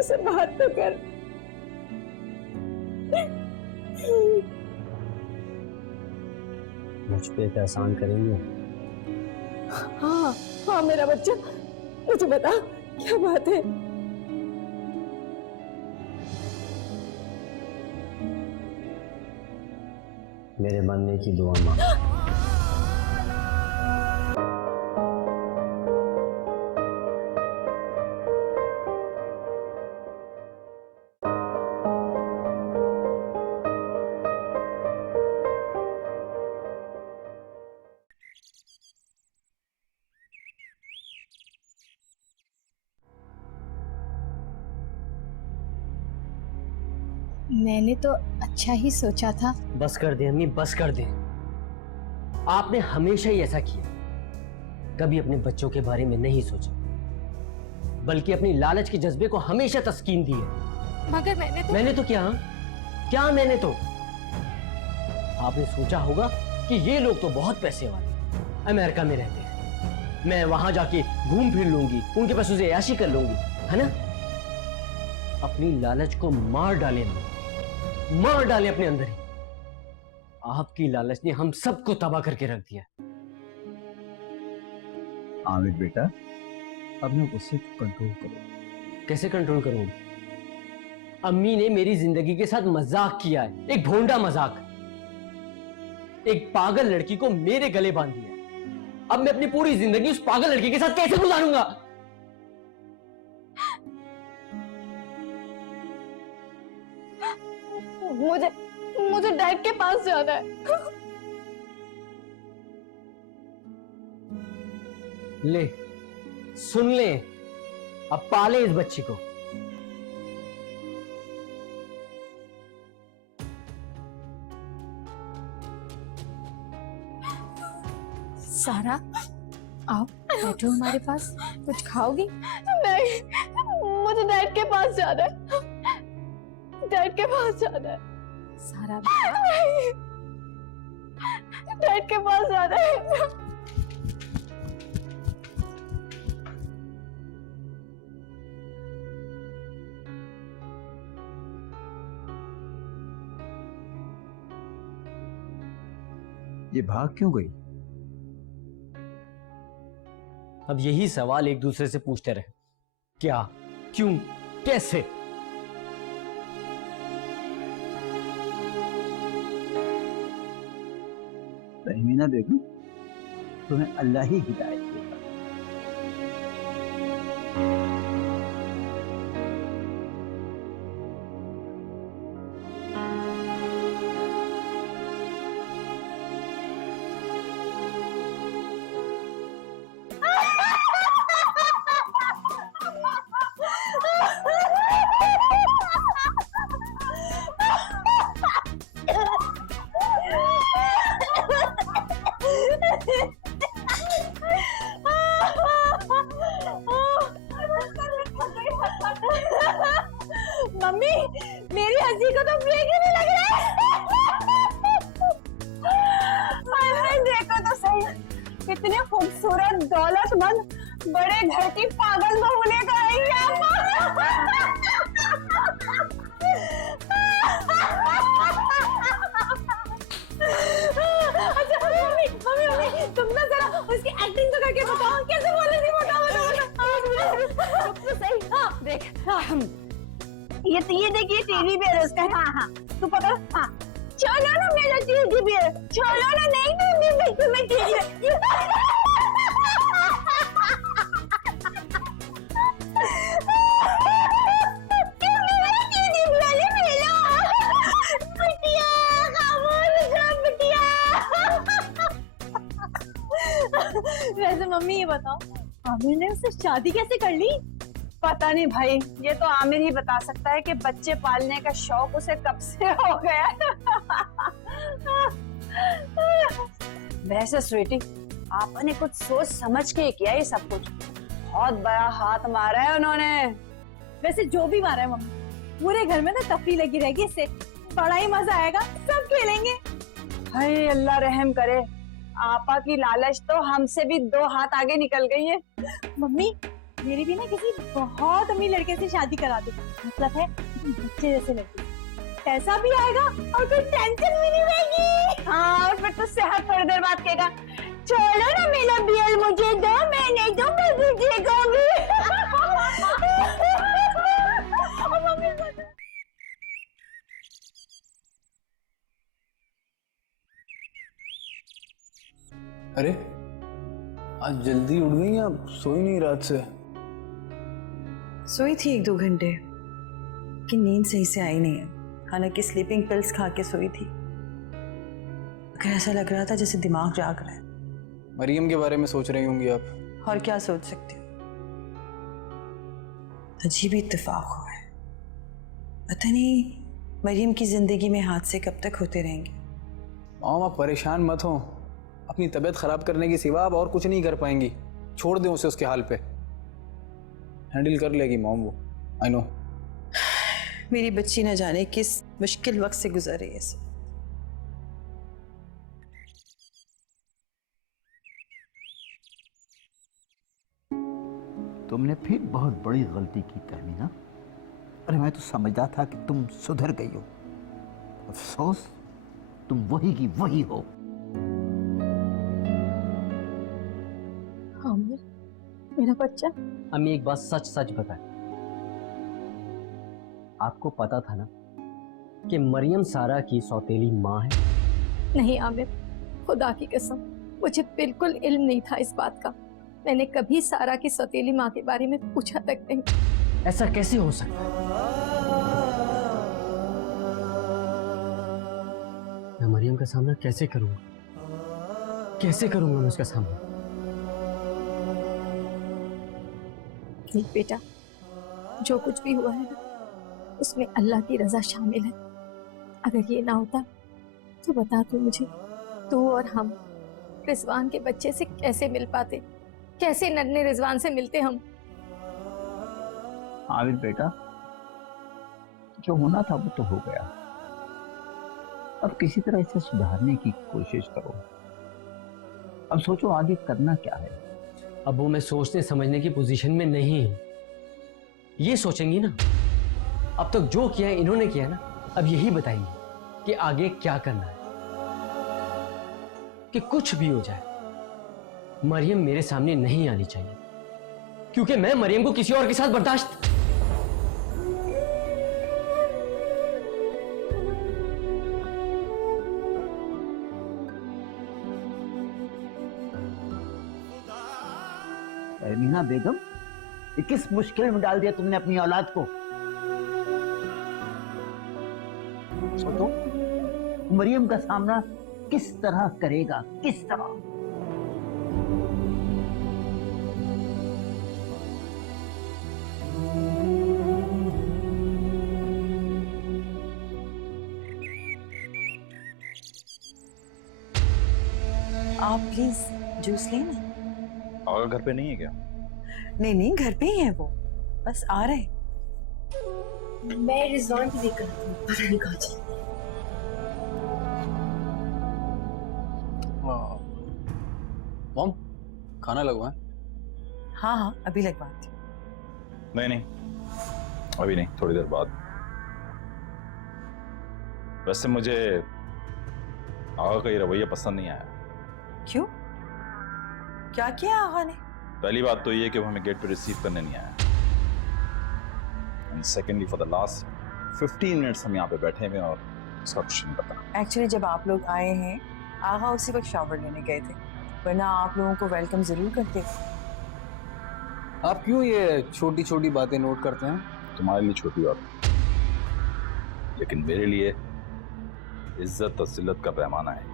उसे बात तो कर। मुझ पे एक एहसान करेंगे? हाँ हाँ मेरा बच्चा, मुझे बता क्या बात है। मेरे बनने की दुआ मांग। मैंने तो अच्छा ही सोचा था। बस कर दे अम्मी, बस कर दे। आपने हमेशा ही ऐसा किया, कभी अपने बच्चों के बारे में नहीं सोचा, बल्कि अपनी लालच के जज्बे को हमेशा तस्कीन दी है। मगर मैंने तो क्या मैंने तो आपने सोचा होगा कि ये लोग तो बहुत पैसे वाले अमेरिका में रहते हैं, मैं वहां जाके घूम फिर लूंगी, उनके पैसों से ऐशी कर लूंगी, है ना। अपनी लालच को मार डाले अपने अंदर ही। आपकी लालच ने हम सबको तबाह करके रख दिया। आमिर बेटा, अपने गुस्से को कंट्रोल करो। कैसे कंट्रोल करूं? अम्मी ने मेरी जिंदगी के साथ मजाक किया है, एक भोंडा मजाक। एक पागल लड़की को मेरे गले बांध दिया। अब मैं अपनी पूरी जिंदगी उस पागल लड़की के साथ कैसे गुजारूंगा? मुझे डैड के पास जाना है। ले सुन ले, अब पाले इस बच्ची को। सारा आओ बैठो हमारे पास, कुछ खाओगी? नहीं, मुझे डैड के पास जाना है। डैड के पास जाना है। सारा डैड के पास जाना है। ये भाग क्यों गई? अब यही सवाल एक दूसरे से पूछते रहे, क्या, क्यों, कैसे। तहमीना बेगम, तुम्हें अल्लाह ही हिदायत देगा। मम्मी, मेरी हंसी को तो ब्रेक ही नहीं लग रहा है। अरे देखो तो सही, कितने खूबसूरत दौलतमंद बड़े घर की पागल बहू लेकर आई है। अच्छा मम्मी, तुम ना जरा उसकी एक्टिंग तो करके बताओ, कैसे बोले थी? बताओ तो सही। हाँ देख, ये देखिए टीवी पे है उसका। हाँ हाँ तू पकड़। हाँ चलो ना मेरा टीवी पे, चलो ना। नहीं मैं टीवी वैसे मम्मी ये बताओ, आमिर ने उससे शादी कैसे कर ली? पता नहीं भाई, ये तो आमिर ही बता सकता है कि बच्चे पालने का शौक उसे कब से हो गया। वैसे स्वीटी, आपने कुछ सोच समझ के किया ये सब कुछ। बहुत बड़ा हाथ मारा है उन्होंने। वैसे जो भी मारा है मम्मी, पूरे घर में ना तफरी लगी रहेगी, इससे बड़ा ही मजा आएगा, सब खेलेंगे। हाय अल्लाह रहम करे, आपा की लालच तो हमसे भी 2 हाथ आगे निकल गई है। मम्मी मेरी भी ना किसी बहुत अमीर लड़के से शादी करा दो, मतलब है बच्चे जैसे लड़के, पैसा भी आएगा और कोई टेंशन भी नहीं रहेगी। हाँ, और फिर तो सेहत थोड़ी देर बाद कहेगा चलो ना मेरा बियल मुझे दो, मैंने दो दीजिएगा भी। अरे आज जल्दी उठ गई या सोई नहीं रात से? सोई थी 1-2 घंटे कि नींद सही से आई नहीं है, हालांकि स्लीपिंग पिल्स खा के सोई थी, मगर ऐसा लग रहा था जैसे दिमाग जाग रहा है। मरियम के बारे में सोच रही होंगी आप। और क्या सोच सकती हूँ, अजीब इत्तेफाक हुआ है, पता नहीं मरियम की जिंदगी में हादसे कब तक होते रहेंगे। मॉम आप परेशान मत हो, अपनी तबीयत खराब करने की सिवा आप और कुछ नहीं कर पाएंगी। छोड़ दें उसे उसके हाल पे, हैंडल कर लेगी मॉम वो, आई नो। मेरी बच्ची न जाने किस मुश्किल वक्त से गुजर रही है। तुमने फिर बहुत बड़ी गलती की तहमीना। अरे मैं तो समझता था कि तुम सुधर गई हो, अफसोस तुम वही की वही हो। आमिर, मेरा बच्चा। अम्मी एक बात सच सच बताए, आपको पता था ना कि मरियम सारा की सौतेली माँ है? नहीं आमिर, खुदा की कसम मुझे बिल्कुल इल्म नहीं था इस बात का। मैंने कभी सारा की सौतेली माँ के बारे में पूछा तक नहीं। ऐसा कैसे हो सकता है? मैं मरियम का सामना कैसे करूंगा, कैसे करूंगा मैं उसका सामना? नहीं बेटा, जो कुछ भी हुआ है ना, उसमें अल्लाह की रजा शामिल है। अगर ये ना होता तो बता तू मुझे, तू और हम रिजवान के बच्चे से कैसे मिल पाते, कैसे नन्हे रिजवान से मिलते हम। आमिर बेटा, जो होना था वो तो हो गया, अब किसी तरह इसे सुधारने की कोशिश करो। अब सोचो आगे करना क्या है। अब वो मैं सोचने समझने की पोजीशन में नहीं हूं। ये सोचेंगी ना, अब तक जो किया इन्होंने किया ना, अब यही बताएंगे कि आगे क्या करना है। कि कुछ भी हो जाए मरियम मेरे सामने नहीं आनी चाहिए, क्योंकि मैं मरियम को किसी और के साथ बर्दाश्त मीना बेगम, ये किस मुश्किल में डाल दिया तुमने अपनी औलाद को। सोचो मरियम का सामना किस तरह करेगा, किस तरह। आप प्लीज जूस लें ना। और घर पे नहीं है क्या? नहीं नहीं, घर पे ही है वो, बस आ रहे हैं। मैं रिजवान की देख कर पता नहीं कहाँ चली। मॉम खाना लगवाएं? हाँ हाँ, अभी लगवाती। नहीं नहीं, अभी नहीं, थोड़ी देर बाद। वैसे मुझे आगा का ये रवैया पसंद नहीं आया। क्यों, क्या किया आगा ने? पहली बात तो ये कि वो हमें गेट पे रिसीव करने नहीं आया, and secondly for the last 15 minutes हम यहाँ पे बैठे हुए और उसका कुछ नहीं पता। एक्चुअली जब आप लोग आए हैं, आगा उसी वक्त शावर लेने गए थे, वरना आप लोगों को वेलकम जरूर करते। आप क्यों ये छोटी छोटी बातें नोट करते हैं? तुम्हारे लिए छोटी बात, लेकिन मेरे लिए इज्जत और जिल्लत का पैमाना है।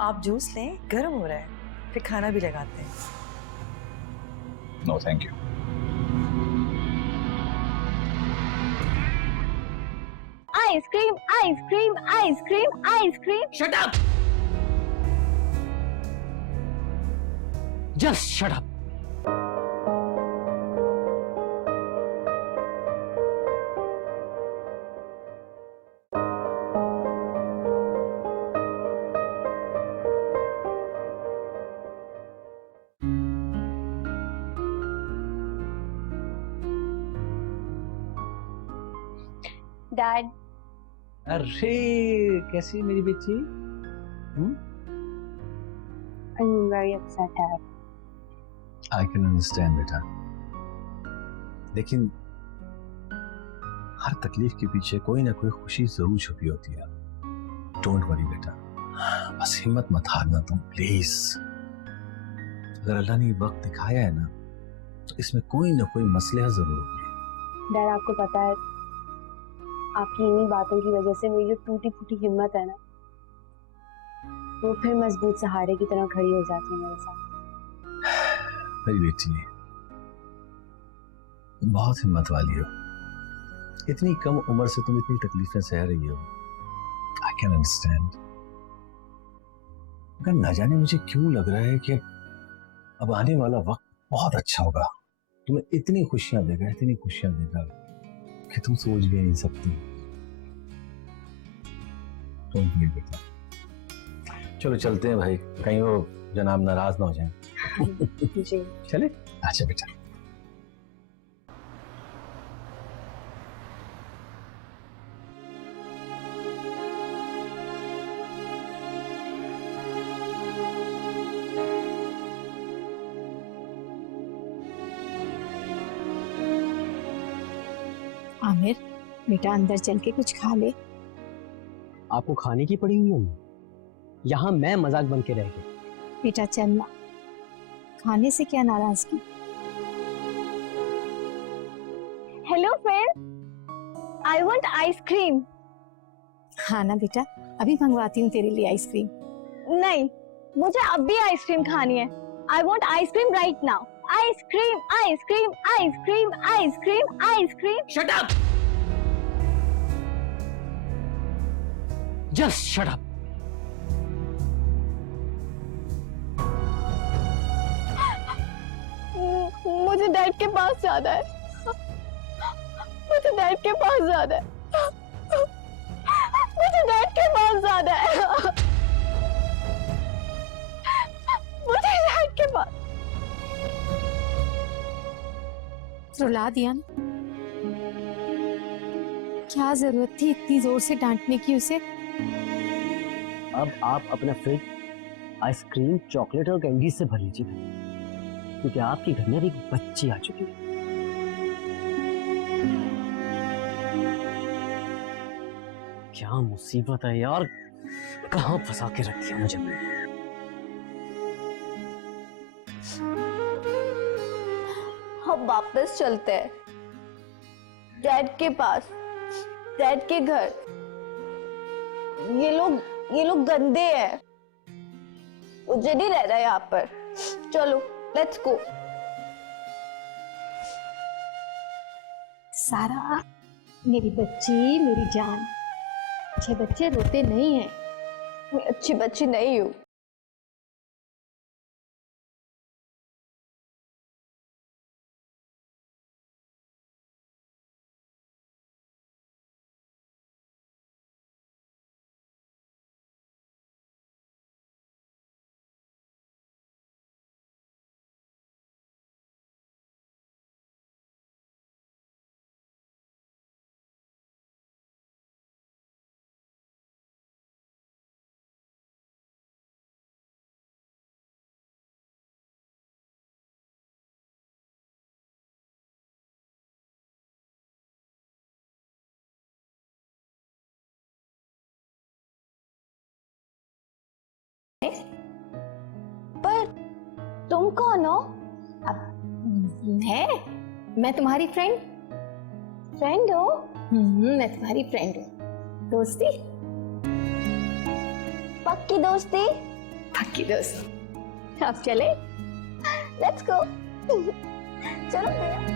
आप जूस लें, गर्म हो रहा है, फिर खाना भी लगाते हैं। No thank you. Ice cream ice cream ice cream ice cream. Shut up, just shut up. Dad, अरे कैसी है मेरी बेटी? I am very upset dad. I can understand बेटा, लेकिन हर तकलीफ के पीछे कोई ना कोई खुशी जरूर छुपी होती है। डोंट वरी बेटा, बस हिम्मत मत हारना तुम प्लीज। अगर अल्लाह ने ये वक्त दिखाया है ना, तो इसमें कोई ना कोई मसला जरूर होगी। डैड, आपको पता है आपकी इन्हीं बातों की वजह से मेरी जो टूटी फूटी हिम्मत है ना, वो फिर मजबूत सहारे की तरह खड़ी हो जाती है मेरे साथ। मेरी बेटी, तुम बहुत हिम्मत वाली हो। इतनी कम उम्र से तुम इतनी तकलीफें सह रही हो। आई कैन अंडरस्टैंड। मगर न जाने मुझे क्यों लग रहा है कि अब आने वाला वक्त बहुत अच्छा होगा, तुम्हें इतनी खुशियां देगा, इतनी खुशियां देगा कि तुम सोच भी नहीं सकती। तुम भी बेटा, चलो चलते हैं भाई, कहीं वो जनाब नाराज ना हो जाए। जी चले, अच्छा बेटा। आमिर, बेटा अंदर चल के कुछ खा ले। आपको खाने की पड़ी हुई है? यहाँ मैं मजाक बन के रह गया। बेटा चलना, खाने से क्या नाराजगी। Hello friend, I want ice cream. हाँ ना बेटा, अभी मंगवाती हूँ तेरे लिए आइसक्रीम। नहीं, मुझे अब भी आइसक्रीम खानी है। I want ice cream right now. Ice cream, ice cream, ice cream, ice cream, ice cream. Shut up! Just shut up! मुझे डैड के पास जाना है। मुझे डैड के पास जाना है। मुझे डैड के पास जाना है। मुझे डैड के पास। रुला दिया ना? क्या जरूरत थी इतनी जोर से डांटने की उसे? अब आप अपना फ्रिज आइसक्रीम, चॉकलेट और कैंडी से भर लीजिए, क्योंकि आपके घर में एक बच्ची आ चुकी है। क्या मुसीबत है यार, कहाँ फंसा के रखी है मुझे। हम वापस चलते हैं डैड के पास, डैड के घर। ये लोग गंदे हैं, मुझे नहीं रहना यहाँ पर। चलो लेट्स गो। सारा, मेरी बच्ची, मेरी जान, अच्छे बच्चे रोते नहीं हैं। मैं अच्छी बच्ची नहीं हूँ। पर तुम कौन हो? मैं तुम्हारी फ्रेंड। फ्रेंड हो? मैं तुम्हारी फ्रेंड हूँ। दोस्ती, पक्की दोस्ती? पक्की दोस्ती। अब चले? Let's go. चलो भैया।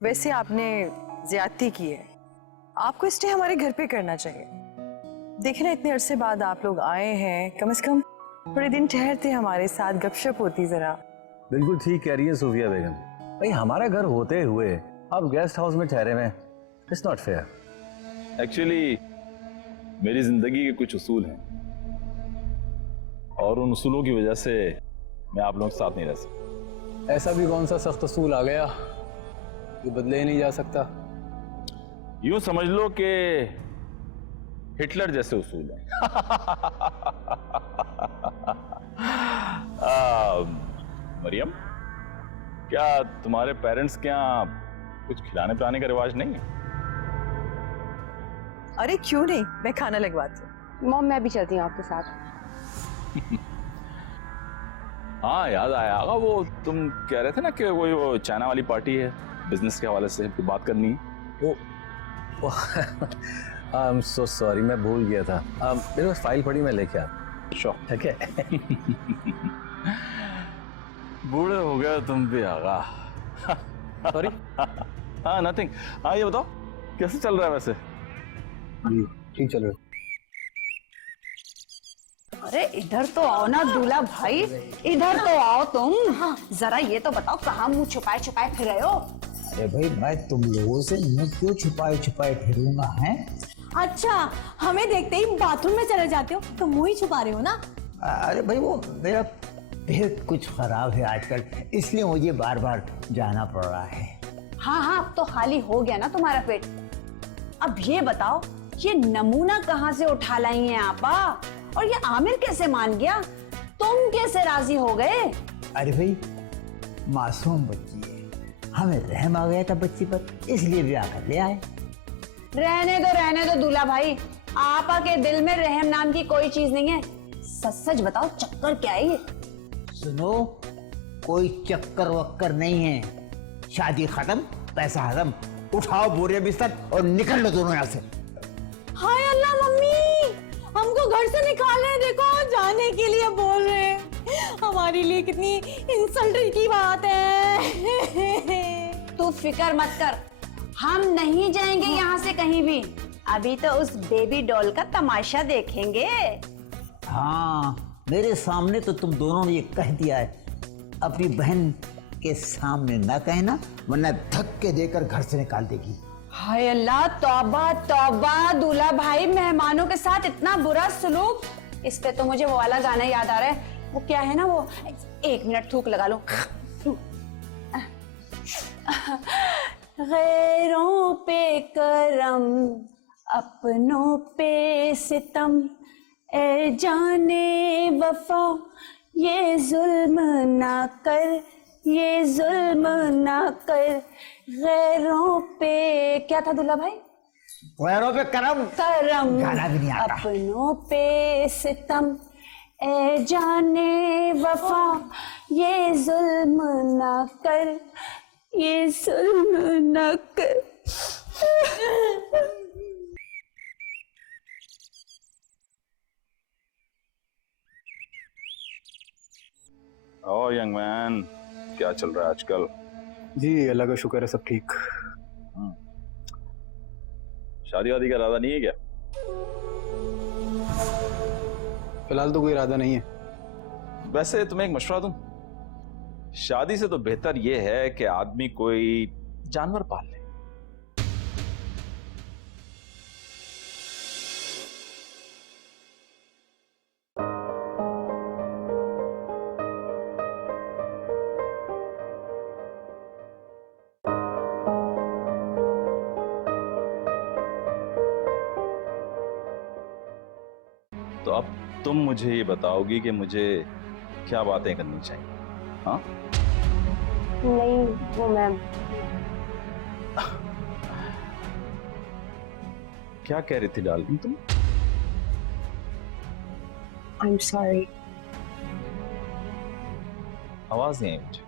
वैसे आपने ज्यादती की है, आपको स्टे हमारे घर पे करना चाहिए। देखिए ना, इतने अरसे बाद आप लोग आए हैं, कम से कम थोड़े दिन ठहरते हमारे साथ, गपशप होती जरा। बिल्कुल ठीक कह रही है सूफिया बेगम। भाई हमारा घर होते हुए आप गेस्ट हाउस में ठहरे हुए, इट्स नॉट फेयर। एक्चुअली मेरी जिंदगी के कुछ उसूल हैं और उन उसूलों की वजह से मैं आप लोगों के साथ नहीं रह सकता। ऐसा भी कौन सा सख्त असूल आ गया जो बदले ही नहीं जा सकता? यूं समझ लो कि हिटलर जैसे उसूल हैं। मरियम, क्या तुम्हारे पेरेंट्स के यहाँ कुछ खिलाने पिलाने का रिवाज नहीं है? अरे क्यों नहीं, मैं खाना लगवाती हूँ। मॉम मैं भी चलती हूँ आपके साथ। हाँ याद आया आगा, वो तुम कह रहे थे ना कि वो चाइना वाली पार्टी है, बिजनेस के हवाले से कोई बात करनी है। आई एम सो सॉरी, मैं भूल गया था। मेरे पास फाइल पड़ी, मैं लेके आता। शौक ठीक है। बूढ़े हो गए तुम भी आगा। सॉरी। हाँ नथिंग। हाँ ये बताओ कैसे चल रहा है वैसे? जी ठीक चल रहा है। अरे इधर तो आओ ना दूल्हा भाई, इधर तो आओ तुम। जरा ये तो बताओ कहाँ मुंह छुपाए छुपाए फिर रहे हो? अरे भाई मैं तुम लोगों से मुंह क्यों छुपाए छुपाए फिरूंगा हैं? अच्छा, हमें देखते ही बाथरूम में चले जाते हो तो मुंह ही छुपा रहे हो ना? अरे भाई वो मेरा पेट कुछ खराब है आजकल, इसलिए मुझे बार बार जाना पड़ रहा है। हाँ, अब तो खाली हो गया ना तुम्हारा पेट। अब ये बताओ, ये नमूना कहाँ से उठा लाई हैं आपा? और ये आमिर कैसे मान गया? तुम कैसे राजी हो गए? अरे भाई मासूम बच्ची है, हमें रहम आ गया था बच्ची पर, इसलिए ब्याह कर ले आए। रहने दो दूल्हा भाई, आपा के दिल में रहम नाम की कोई चीज नहीं है। सच सच बताओ चक्कर क्या है ये? सुनो, कोई चक्कर वक्कर नहीं है, शादी खत्म, पैसा खत्म। उठाओ बोरे बिस्तर और निकल लो दोनों यहाँ से। हाय अल्लाह, मम्मी हमको घर से निकाले, देखो जाने के लिए बोल रहे हैं। हमारे लिए कितनी इंसल्ट की बात है। तू फिक्र मत कर, हम नहीं जाएंगे यहाँ से कहीं भी। अभी तो उस बेबी डॉल का तमाशा देखेंगे। हाँ, मेरे सामने तो तुम दोनों ने ये कह दिया है, अपनी बहन के सामने ना कहना वरना धक्के देकर घर से निकाल देगी। हाय अल्लाह, तौबा तौबा दूल्हा भाई, मेहमानों के साथ इतना बुरा सलूक। इस पे तो मुझे वो वाला गाना याद आ रहा है, वो क्या है ना वो, एक मिनट थूक लगा लो। गैरों पे करम, अपनों पे सितम, ए जाने वफा ये जुल्म ना कर, ये जुल्म ना कर। गैरों पे क्या था दूल्हा भाई? गैरों पे करम, करम, गाना भी नहीं आता। अपनों पे सितम, ए जाने वफा ये जुल्म ना कर, ये जुल्म ना कर। ओ यंग मैन, क्या चल रहा है आजकल? जी अल्लाह का शुक्र है, सब ठीक। शादी वादी का इरादा नहीं है क्या? फिलहाल तो कोई इरादा नहीं है। वैसे तुम्हें एक मशवरा दूं, शादी से तो बेहतर यह है कि आदमी कोई जानवर पाल ले। तो अब तुम मुझे ये बताओगी कि मुझे क्या बातें करनी चाहिए? हाँ नहीं वो मैम, क्या कह रही थी डार्लिंग तुम? I am sorry. आवाज नहीं आई मुझे।